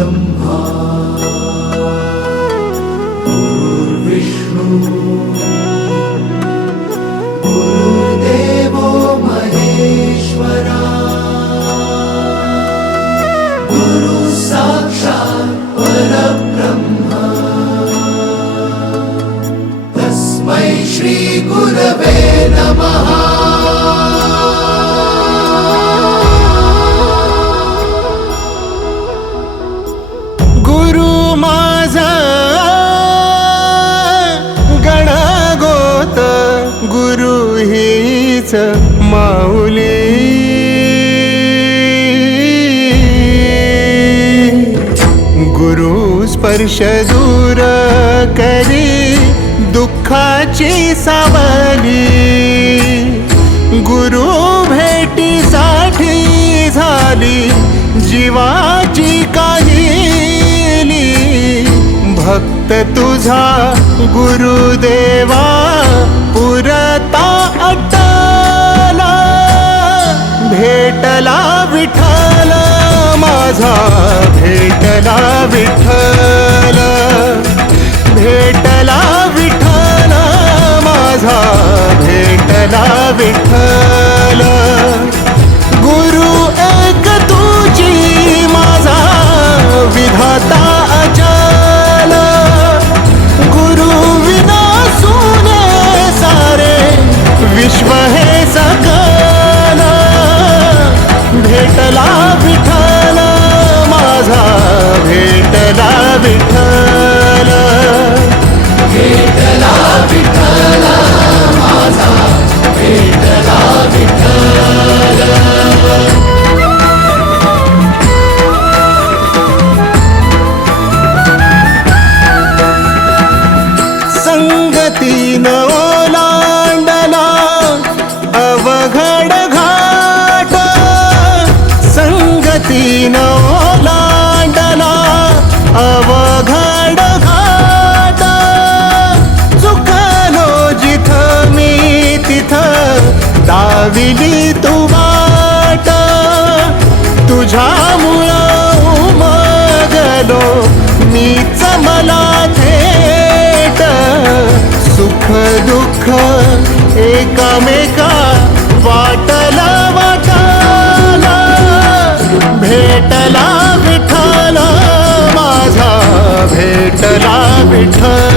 परब्रह्मा गुरुर्विष्णु गुरुर्देवो महेश्वरा गुरु साक्षात् परब्रह्मा तस्मै श्री गुरवे नमः। गुरु हीच माऊली गुरु स्पर्श दूर करी दुःखाची सावली गुरु भेटीसाठी झाली जीवाची काहिली भक्त तुझा गुरुदेवा पुरता अटला भेटला विठ्ठल माझा भेटला विठ्ठल भेटला विठ्ठल माझा भेटला विठ्ठल गुरु एक तुझी माझा विधाता अचल गुरु विना सुने सारे विश्व हे सकल भेटला विठ्ठल माझा भेटला विठ्ठल भेटला विठ्ठल माझा भेटला विठ्ठल। संगतीन ओलांडला अवघड घाट संगतीन ओलांडला अवघड घाट चुकलो जिथ मी तिथ दाविली तू वाट तुझ्यामुळं उमगलो मीच मला थेट सुख दुःख एकामेका वाटला वाटाला भेटला विठ्ठल माझा भेटला विठ्ठल